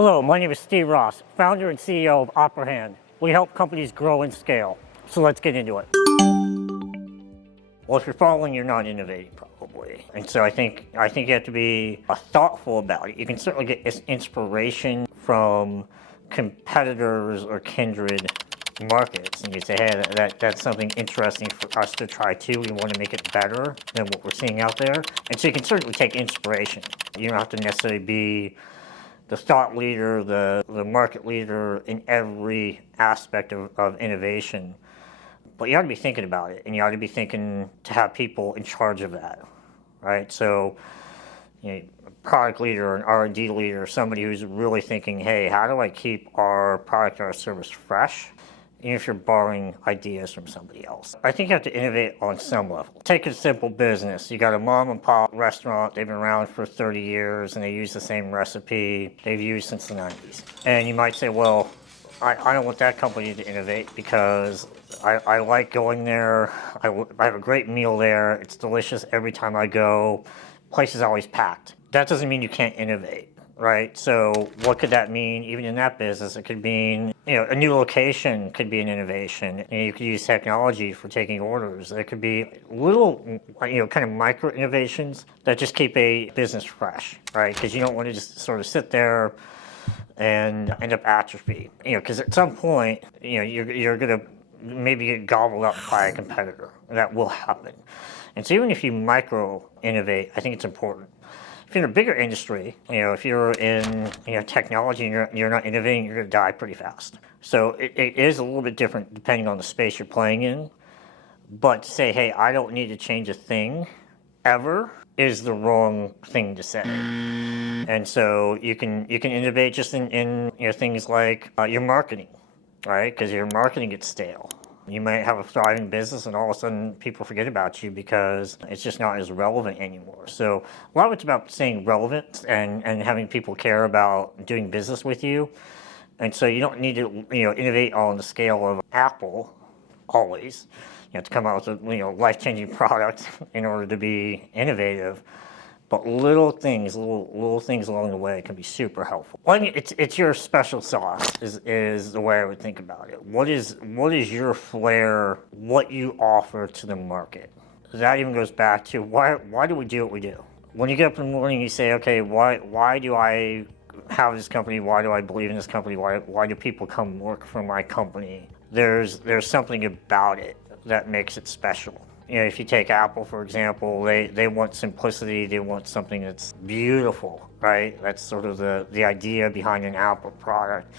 Hello, my name is Steve Ross, founder and CEO of OperaHand. We help companies grow and scale. So let's get into it. Well, if you're following, you're not innovating probably. And so I think you have to be thoughtful about it. You can certainly get inspiration from competitors or kindred markets. And you say, hey, that's something interesting for us to try too. We want to make it better than what we're seeing out there. And so you can certainly take inspiration. You don't have to necessarily be the thought leader, the market leader in every aspect of innovation. But you ought to be thinking about it, and you ought to be thinking to have people in charge of that, right? So, a product leader, an R&D leader, somebody who's really thinking, hey, how do I keep our product or our service fresh, even if you're borrowing ideas from somebody else? I think you have to innovate on some level. Take a simple business. You got a mom and pop restaurant. They've been around for 30 years, and they use the same recipe they've used since the 90s. And you might say, well, I don't want that company to innovate because I like going there. I have a great meal there. It's delicious every time I go. Place is always packed. That doesn't mean you can't innovate, right? So what could that mean? Even in that business, it could mean, a new location could be an innovation. You could use technology for taking orders. There could be little, kind of micro innovations that just keep a business fresh, right? Because you don't want to just sort of sit there and end up atrophy. Because at some point, you're going to maybe get gobbled up by a competitor. That will happen. And so even if you micro innovate, I think it's important. If you're in a bigger industry, if you're in technology and you're not innovating, you're going to die pretty fast. So it is a little bit different depending on the space you're playing in. But to say, hey, I don't need to change a thing ever is the wrong thing to say. And so you can innovate just in things like your marketing, right? Because your marketing gets stale. You might have a thriving business and all of a sudden people forget about you because it's just not as relevant anymore. So a lot of it's about staying relevant and having people care about doing business with you. And so you don't need to innovate on the scale of Apple always. To come out with a life-changing product in order to be innovative. But little things along the way can be super helpful. Well, it's your special sauce is the way I would think about it. What is your flair? What you offer to the market? That even goes back to why do we do what we do? When you get up in the morning, you say, okay, why do I have this company? Why do I believe in this company? Why do people come work for my company? There's something about it that makes it special. If you take Apple, for example, they want simplicity. They want something that's beautiful, right? That's sort of the idea behind an Apple product.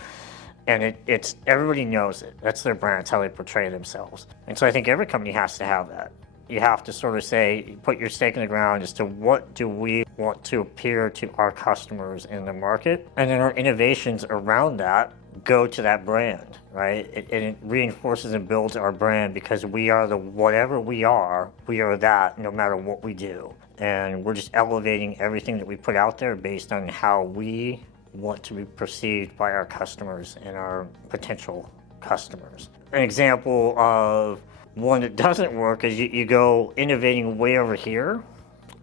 And it's everybody knows it. That's their brand. It's how they portray themselves. And so I think every company has to have that. You have to sort of say, put your stake in the ground as to what do we want to appear to our customers in the market. And then our innovations around that go to that brand, right? It reinforces and builds our brand because we are whatever we are that no matter what we do. And we're just elevating everything that we put out there based on how we want to be perceived by our customers and our potential customers. An example of one that doesn't work is you go innovating way over here,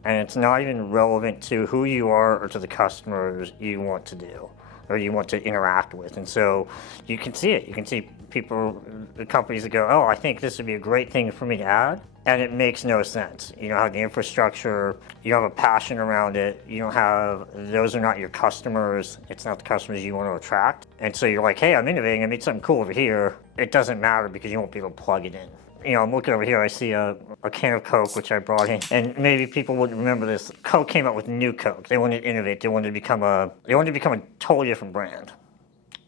and it's not even relevant to who you are or to the customers you want to do or you want to interact with. And so you can see it. You can see people, the companies that go, oh, I think this would be a great thing for me to add. And it makes no sense. You don't have the infrastructure. You don't have a passion around it. Those are not your customers. It's not the customers you want to attract. And so you're like, hey, I'm innovating. I made something cool over here. It doesn't matter because you won't be able to plug it in. I'm looking over here, I see a can of Coke, which I brought in. And maybe people wouldn't remember this. Coke came out with new Coke. They wanted to innovate. They wanted to become a totally different brand.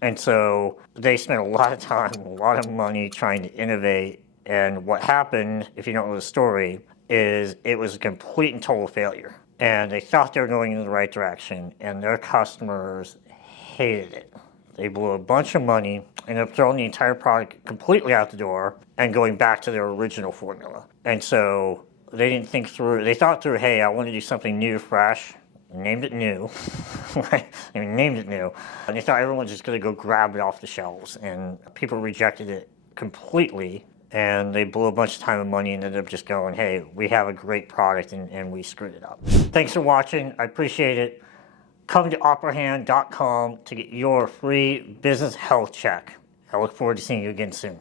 And so they spent a lot of time, a lot of money trying to innovate. And what happened, if you don't know the story, is it was a complete and total failure. And they thought they were going in the right direction, and their customers hated it. They blew a bunch of money, ended up throwing the entire product completely out the door and going back to their original formula. And so they didn't think through, they thought through, hey, I want to do something new, fresh, named it new, right? Named it new. And they thought everyone was just going to go grab it off the shelves. And people rejected it completely, and they blew a bunch of time and money and ended up just going, hey, we have a great product and we screwed it up. Thanks for watching. I appreciate it. Come to opperhand.com to get your free business health check. I look forward to seeing you again soon.